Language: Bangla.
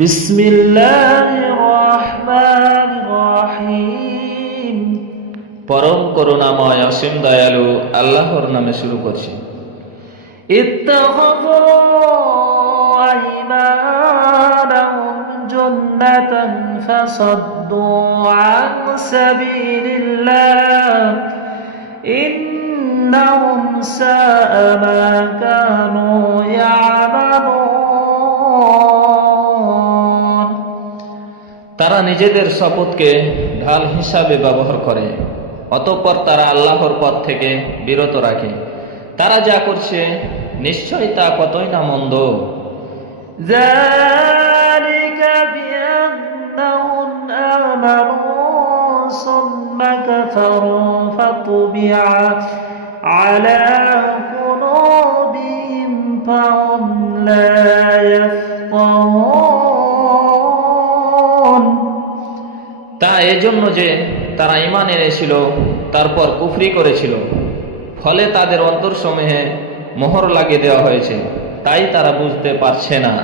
বিসমিল্লাহির রহমানির রহিম। পরম করুণাময় অসীম দয়ালু আল্লাহর নামে শুরু করছি। ইত্তাখাযু আইমানাহুম জান্নাতান ফাসাদ্দু আন সাবিলিল্লাহ ইন্নাহুম সাআ মা কানু ইয়ামালুন। তারা নিজেদের শপথকে ঢাল হিসাবে ব্যবহার করে, অতঃপর তারা আল্লাহর পথ থেকে বিরত রাখে। তারা যা করছে নিশ্চয়ই তা কতই না মন্দ। যালিকা বিআন্নাহুম আমানু সুম্মা কাফারু ফাতুবিআ আলা কুলুবিহিম ফাহুম লা ইয়াফকাহুন। তা এজন্য যে তারা ঈমান এনেছিল তারপর কুফরি করেছিল, ফলে তাদের অন্তরসমূহে মোহর লাগিয়ে দেওয়া হয়েছে, তাই তারা বুঝতে পারছে না।